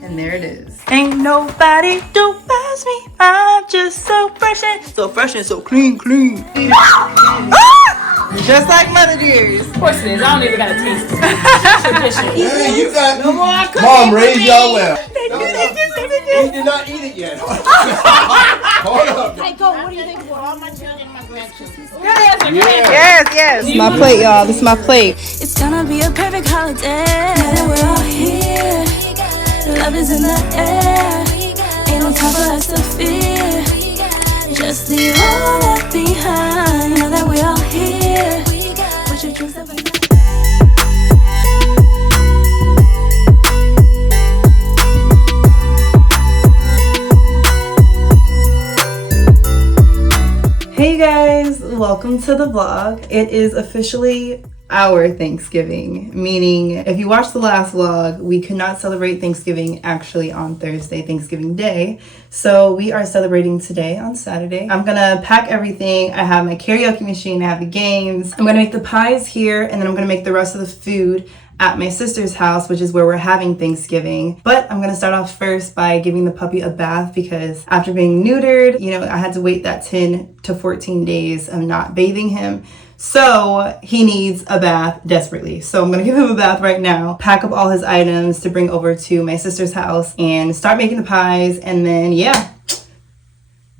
And there it is. Ain't nobody do pass me. I'm just so fresh and so clean. Just like Mother Dear's. Of course it is. I don't even gotta taste it. Tradition. Hey, you got No more cooking Mom for raised me. y'all well. They did not eat it yet. Hold up. Hey, go. What do you think for all my children and my grandchildren? Yes. My plate, y'all. This is my plate. It's gonna be a perfect holiday. Now that we're all here, love is in the air. Ain't no time for us to fear. Just leave all that behind. Now that we're all here, put your drinks up and Hey guys, welcome to the vlog. It is officially our Thanksgiving, meaning if you watched the last vlog, we could not celebrate Thanksgiving actually on Thursday, Thanksgiving Day. So we are celebrating today on Saturday. I'm gonna pack everything. I have my karaoke machine, I have the games. I'm gonna make the pies here, and then I'm gonna make the rest of the food at my sister's house, which is where we're having Thanksgiving. But I'm gonna start off first by giving the puppy a bath because after being neutered, you know, I had to wait that 10 to 14 days of not bathing him. So he needs a bath desperately. So I'm gonna give him a bath right now, pack up all his items to bring over to my sister's house and start making the pies. And then, yeah,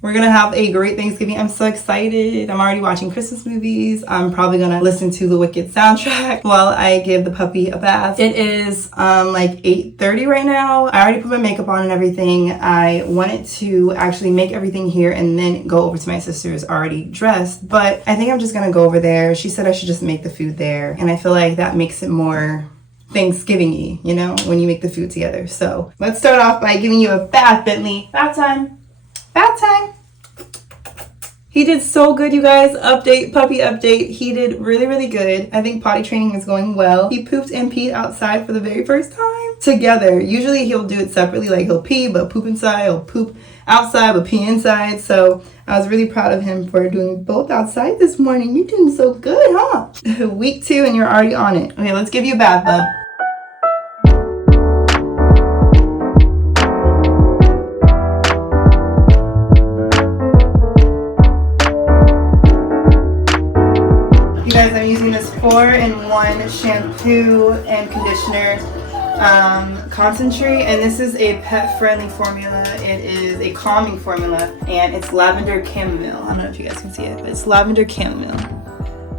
we're gonna have a great Thanksgiving. I'm so excited. I'm already watching Christmas movies. I'm probably gonna listen to the Wicked soundtrack while I give the puppy a bath. It is like 8:30 right now. I already put my makeup on and everything. I wanted to actually make everything here and then go over to my sister's already dressed, but I think I'm just gonna go over there. She said I should just make the food there, and I feel like that makes it more Thanksgiving-y, you know, when you make the food together. So let's start off by giving you a bath, Bentley. Bath time. Bath time. He did so good, you guys. Update, puppy update. He did really good. I think potty training is going well. He pooped and peed outside for the very first time together. Usually he'll do it separately, like he'll pee but poop inside, he'll poop outside but pee inside. So I was really proud of him for doing both outside this morning. You're doing so good, huh? Week 2 and you're already on it. Okay, let's give you a bath, bub. Guys, I'm using this 4-in-1 shampoo and conditioner concentrate, and this is a pet-friendly formula. It is a calming formula, and it's lavender chamomile. I don't know if you guys can see it, but it's lavender chamomile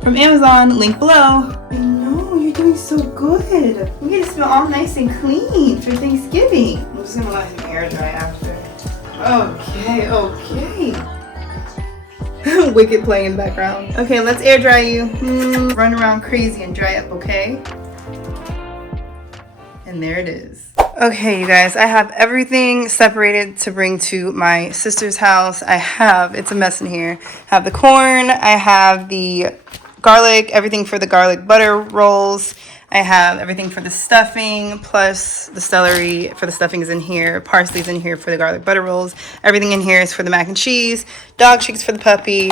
from Amazon. Link below. I know, you're doing so good. We get to smell all nice and clean for Thanksgiving. I'm just gonna let him air dry after. Okay. Wicked playing in the background. Okay, let's air dry you. Run around crazy and dry up, okay? And there it is. Okay, you guys, I have everything separated to bring to my sister's house. It's a mess in here. I have the corn, I have the garlic, everything for the garlic butter rolls. I have everything for the stuffing, plus the celery for the stuffing is in here. Parsley's in here for the garlic butter rolls. Everything in here is for the mac and cheese. Dog treats for the puppy.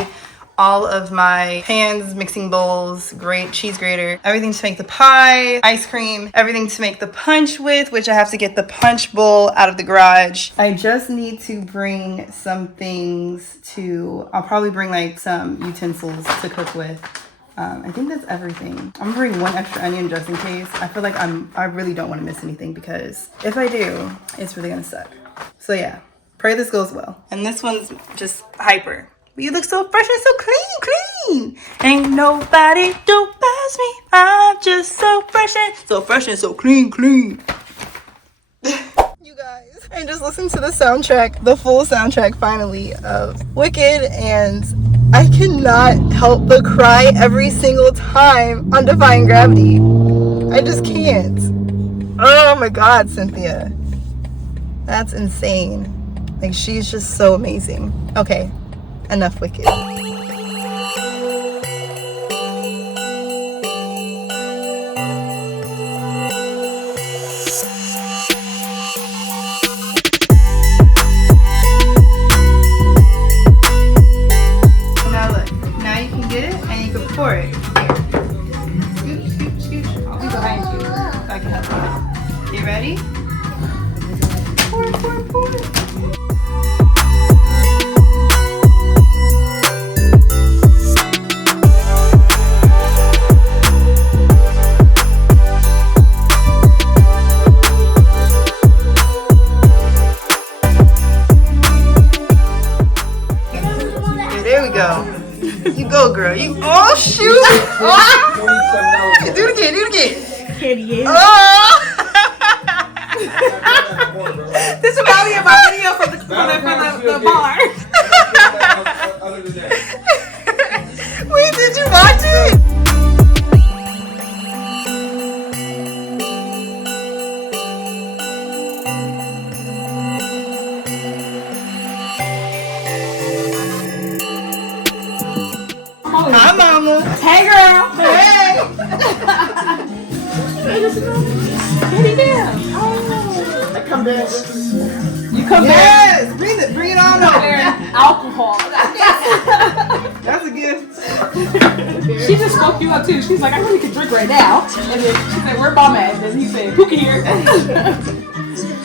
All of my pans, mixing bowls, cheese grater. Everything to make the pie, ice cream. Everything to make the punch with, which I have to get the punch bowl out of the garage. I just need to bring some things I'll probably bring like some utensils to cook with. I think that's everything. I'm gonna bring 1 extra onion just in case. I feel like I really don't want to miss anything because if I do, it's really gonna suck. So yeah, pray this goes well. And this one's just hyper. But you look so fresh and so clean. Ain't nobody do pass me. I'm just so fresh and so clean. You guys, I just listened to the soundtrack, the full soundtrack finally of Wicked, and I cannot help but cry every single time on Defying Gravity. I just can't. Oh my God, Cynthia. That's insane. Like, she's just so amazing. Okay, enough Wicked. For it. Scooch. I'll be behind you so I can help you. You ready? There we go. You go, girl. You. Oh shoot! Oh. Do it again. Do it again. Oh! This reminds me of my video from the bar. Wait, did you watch it? Hi, mama. Hey, girl. Hey. I come back. You come back. Yes. Bring it on over. Alcohol. That's a gift. She just spoke you up too. She's like, I really could drink right now. And then she said, where mom at? And then he said, Pookie here.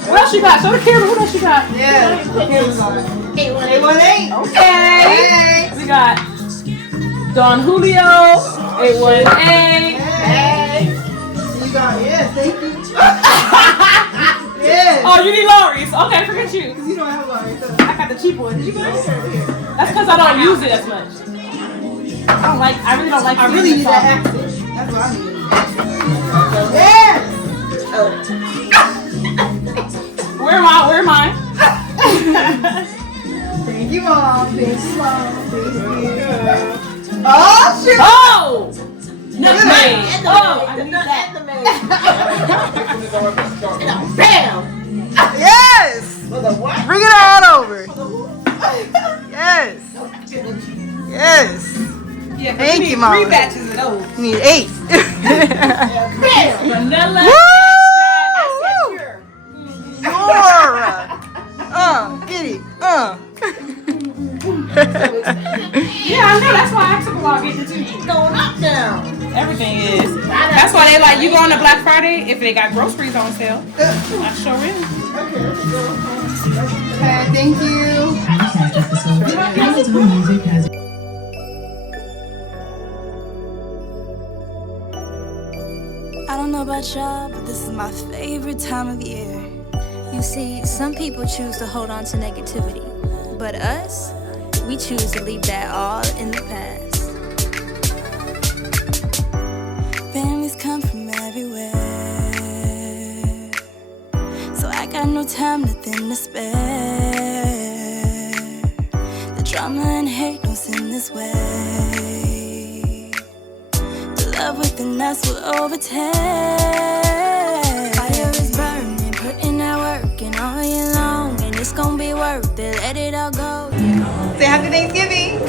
What else you got? Show the camera. What else you got? Yeah. 818. Okay. Hey. We got Don Julio, 818. Hey. You got, yes, thank you. Yes. Oh, you need Lori's. Okay, forget you. You don't have Lori, so. I got the cheap one. Did you guys? That's because I don't use it as much. I really don't like I really need that accent. That's what I need. Yes. Where am I? Thank you, Mom. Thank you, Mom. Thank you. Oh, shoot. Oh! Nutmeg. Oh, I need that. Bam! Yes. Bring it on over. Yes. Yes. Yeah, Thank you, Mom. 3 batches of those. You need 8. Vanilla Woo! extract. Nora. Get it. Yeah, I know. That's why I took a while to get the 2. Going up now. Everything is. That's why they like you go on a Black Friday if they got groceries on sale. I sure will. Okay, thank you. I don't know about y'all, but this is my favorite time of year. You see, some people choose to hold on to negativity, but us, we choose to leave that all in the past. Families come from everywhere, so I got no time, nothing to spare. The drama and hate don't seem this way. The love within us will overtake. Fire is burning, putting out work and all year long, and it's gonna be worth it. Let it all go. Say happy Thanksgiving.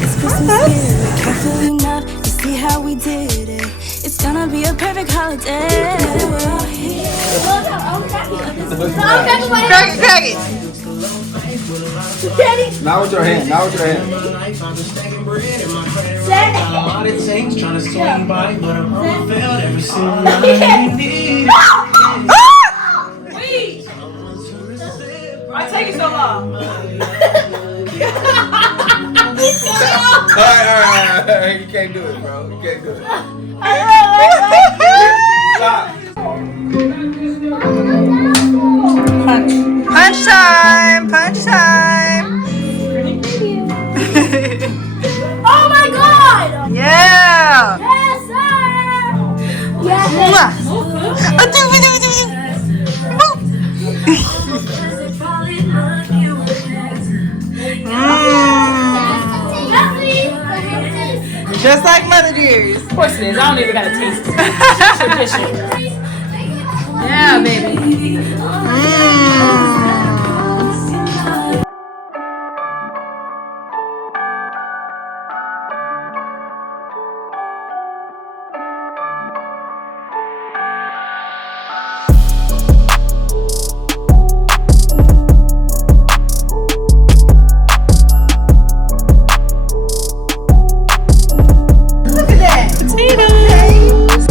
It's Christmas spirit, careful enough to see how we did it. It's gonna be a perfect holiday. We're all here. Crack it. Now with your hand. Now with your hand. All the things trying to swing by, but I'm unfulfilled every single night. Wait! Why take it so long? Alright. You can't do it, bro. You can't do it. Stop. Punch time. Punch time. Oh my God! Yeah. Yes, sir! Yes, Mwah. Just like Mother Dear's. Of course it is. I don't even gotta taste it. Tradition. Yeah, baby. Look at that. Potatoes.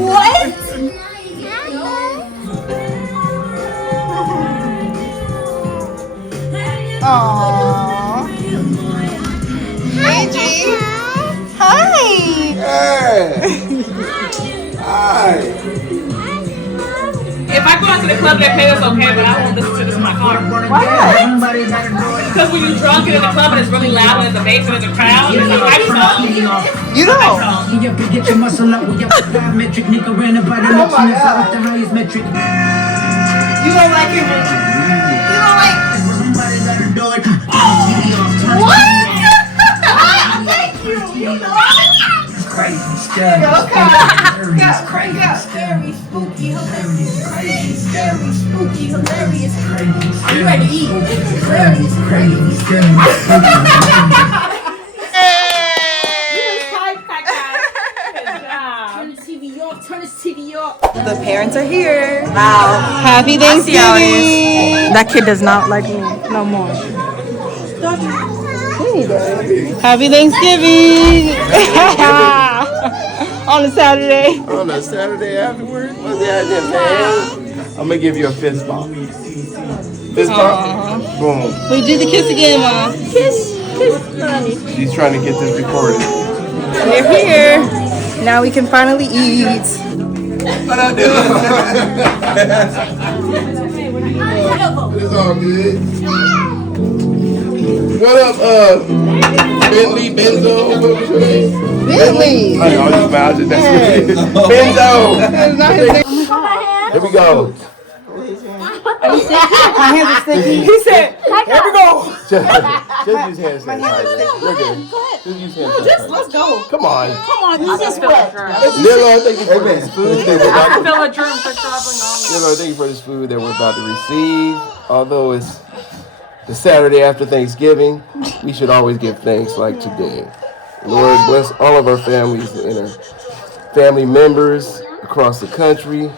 What? Aww. Hey, G. Hi. Hey. Hi. If I go out to the club, they pay us okay, but I won't listen to this in my car. Because when you're drunk and in the club and it's really loud and there's a bass and there's a crowd, it's a hype song. You know. Hype song. Get your muscle up with your metric, nigga, ran about the next one, the highest metric. You don't like it. You don't like it. Somebody gotta do it. What? Thank you. It's crazy stuff. It's crazy Scary, spooky, hilarious. Crazy, scary, spooky, hilarious. Are you ready to eat? Hilarious, crazy, scary. Turn the TV off. Turn the TV off. The parents are here. Wow. Happy Thanksgiving. That kid does not like me no more. Happy Thanksgiving. On a Saturday. On a Saturday afterwards? What's the idea, man? I'm gonna give you a fist bump. Fist bump? Boom. We do the kiss again, Mom. Kiss, honey. She's trying to get this recorded. We're here. Now we can finally eat. What I do? It's all good. What up, Bentley, Benzo, what was your name? Bentley. I just vouched it, that's what it is. Benzo! Here we go. My hands are sticky. He said, here we go. Just use hand sanitizer. You're good. Just use hand sanitizer. Let's go. Come on. Use this wet. Lilo, thank you for this food. I feel a germ for traveling on. Lilo, thank you for this food that we're about to receive. Although it's the Saturday after Thanksgiving, we should always give thanks like today. Lord, bless all of our families and our family members across the country.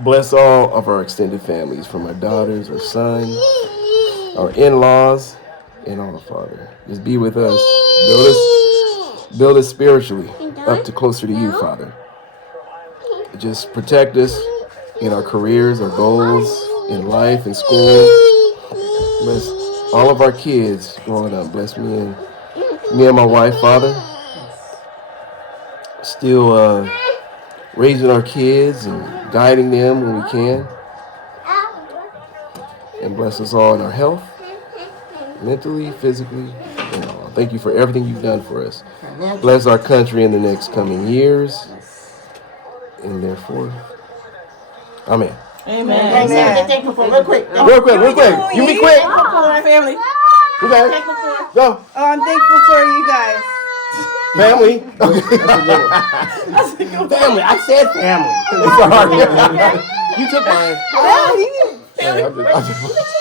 Bless all of our extended families, from our daughters, our son, our in-laws, and all, Father. Just be with us. Build us spiritually up to closer to you, Father. Just protect us in our careers, our goals, in life, in school. Bless all of our kids growing up. Bless me and my wife, Father. Still raising our kids and guiding them when we can. And bless us all in our health, mentally, physically, and all. Thank you for everything you've done for us. Bless our country in the next coming years. And therefore, amen. Amen. Get thankful for real quick. Real quick. You be quick. Family. Okay. Go. Oh, I'm thankful for you guys. Family. Family. I said family. Sorry. You took mine.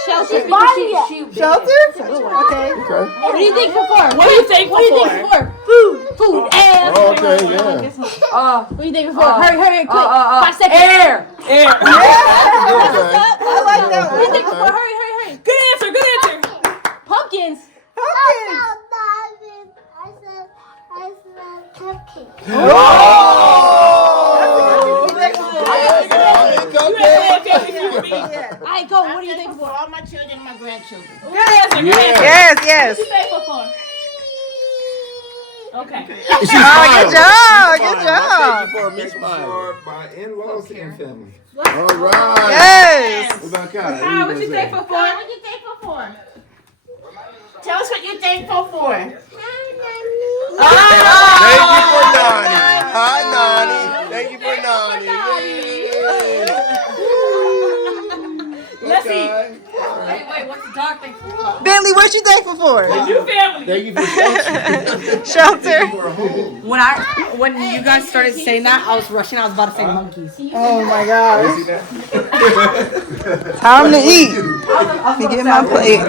Shelter. Shelter? Okay. What are you thankful for? What are you thankful for? Food. Okay, yeah. What are you thankful for? Hurry, quick. 5 seconds. Air. I like that What are you one. thankful for? Hurry. Good answer. Pumpkins. Alright, go. What are you thankful for? All my children and my grandchildren. Good answer. Yes. What are you thankful for? Okay. Oh, good job. For my in-laws and family. All right. Yes. What about Kai? Hi, what you thankful for? What you thankful for? Tell us what you're thankful for. Thank you for Nani. Hi, Nani. Thank you for Nani. Let's see. Wait, what's the dog thankful for? Bentley, what you thankful for? New family. Thank you for shelter. Shelter. When you guys started saying that, I was rushing. I was about to say monkeys. Oh my gosh. Time to eat. Let me get my plate.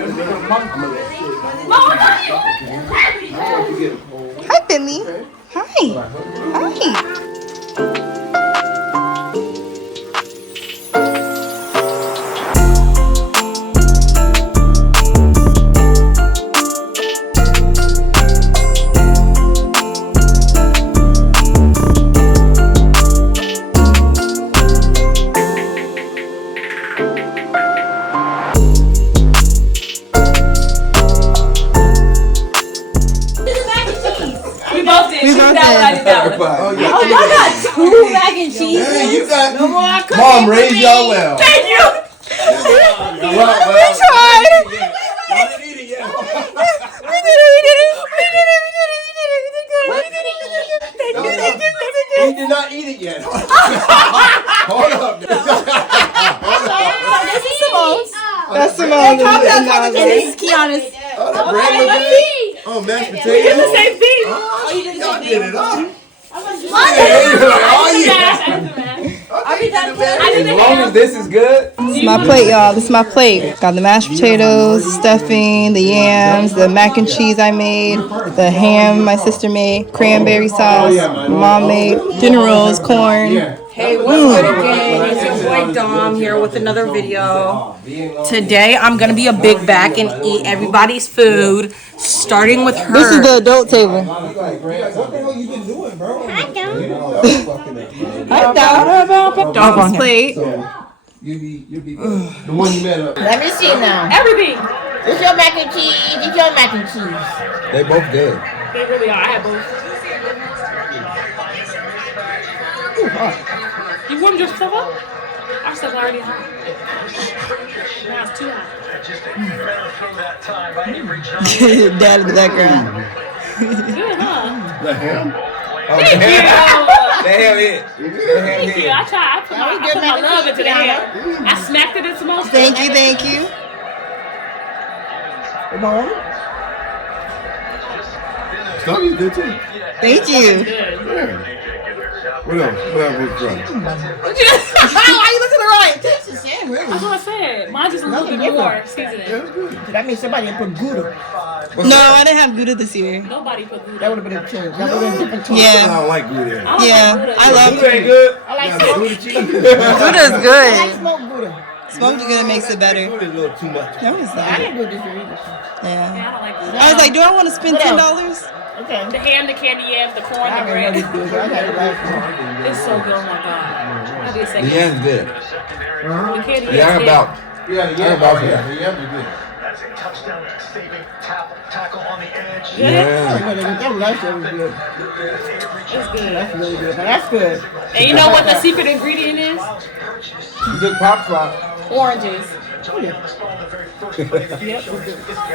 Hi, Bentley. Hi. and cheese. Hey, you got No more cooking Mom for raised me. y'all well. Thank you. We tried. Y'all didn't eat it yet. We did He did not eat it yet. Hold up. This is Simone's. That's Simone. And this is Keiyana's. Oh, the bread look good. Oh, mashed potatoes. The same thing. Oh, y'all did it up. I did As long as this is good. This is my plate, y'all. This is my plate. Got the mashed potatoes, the stuffing, the yams, the mac and cheese I made, the ham my sister made, cranberry sauce, mom made, dinner rolls, corn. Hey, what's good again? It's your boy Dom here with another video. Today I'm gonna be a big back and eat everybody's food, starting with her. This is the adult table. What the hell you been doing, bro? Dom's plate. You be the one you met up. Let me see now. Everything. This your mac and cheese. This your mac and cheese. They both dead. They really are. I have both. You warmed your stuff up? Our stuff already hot. Now it's too hot. Dad in the background. Good, huh? The ham? Thank you. The ham hit. The ham Thank you. I put my love into the ham. I smacked it into most. Thank you, thank you. Come on. Stuff is good too. Thank you. Good. What else? What else was from? Why you look to the right? This is Sam, really. That's what I said. Mine just a little bit more seasoning. That means somebody put Gouda. No, I didn't have Gouda this year. Nobody put Gouda. That would have been a change. That would have been a different change. I Yeah, don't like good I don't yeah, like Gouda. I love Gouda ain't good. I like Yeah, Gouda cheese. Gouda's I like good. smoked Gouda. Smoked Gouda makes it better. Gouda's a little too much. No, it's I not. didn't do this year either. Yeah. Yeah, I don't like Gouda. I was like, do I want to spend $10? Okay. The ham, the candy yams, the corn, I the already know bread. this good. I got it last It's so good. Oh my god. I'll be a second. The yam's good. The candy Yeah, yams. I'm about. Yeah, the yam. about Oh, yeah, that. the yam is good. That's a touchdown saving tackle on the edge. Good. Yeah. That last year was good. It's good. That's really good. But that's good. And you know what the secret ingredient is? You took pop flop. Oranges.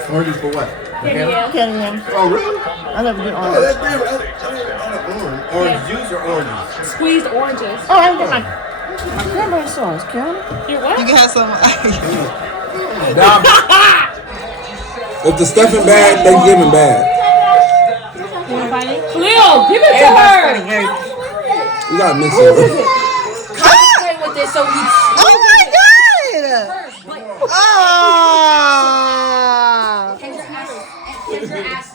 Oranges for what? Candy yams. Candy yams. Oh, really? I never did Oh, orange. that's different. Orange juice or oranges? Squeezed oranges. Oh, I did my cranberry sauce, Keiyana. Your what? You can have some. Now, if the stuffing bad, Thanksgiving bad. Cleo, give it to her. You gotta mix it. With this, so we Oh my god! Oh!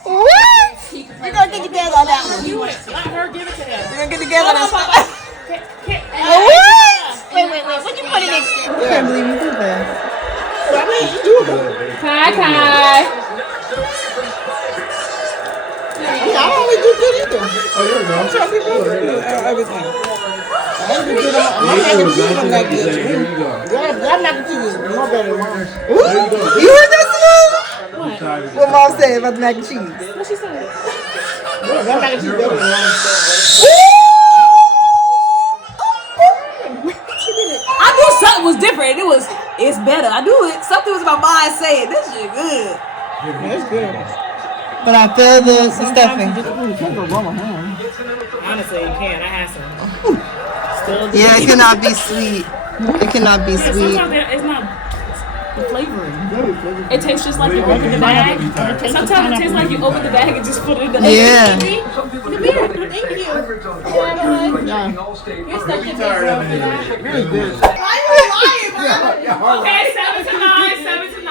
What? We're going to get together on that one. Let her give it to him. We're going to get together on that What? Wait. What you put in this? I can't believe you did that. Kai Kai. I don't always do good either. Oh, there we go. I'm trying to be good. Everything. I ain't do good on my mac and cheese. I'm not good. There you go. That mac and cheese is more better than mine. You heard that, Simone? What mom said about the mac and cheese? What she said? That mac and cheese is better than mine. I knew something was different. It's better. I knew it. Something was in my mind saying this shit good. It's good. But I feel the stuffing. You can't go wrong with ham. Honestly, you can. I had some. Still good. Yeah, it cannot be sweet. It cannot be sweet. Sometimes it's not the flavoring. It tastes just like you open the bag. Sometimes it tastes like you open the bag and just put it in the Yeah. Really good. Okay, 7 to 9, 7 to 9.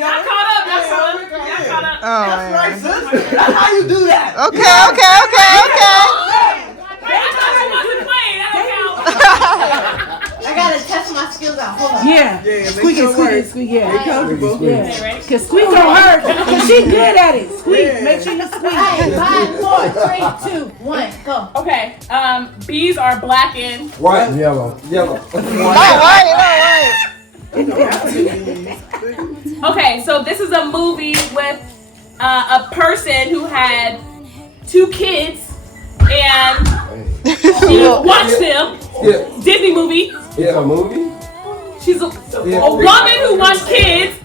I caught up. I caught up. Oh, man. That's how you do that. Okay. I thought you wasn't playing. That don't count. I gotta test my skills out. Hold on. Yeah. Squeak it. Yeah. Comfortable. Ready? Cause squeak don't hurt. Cause she good at it. Squeak. Make sure you squeak. Hey, 5, 4, 3, 2, 1, go. Okay. Bees are blackened. White, yellow. Okay, so this is a movie with a person who had 2 kids and She watched them. Yeah. Disney movie. Yeah, a movie? She's a woman who wants kids,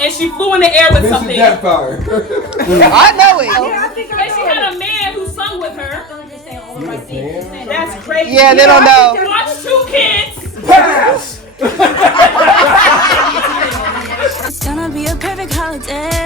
and she flew in the air with something. That power. I know it. And she had a man who sung with her. That's crazy. Yeah, they don't know. Watch 2 kids. Pass! It's gonna be a perfect holiday.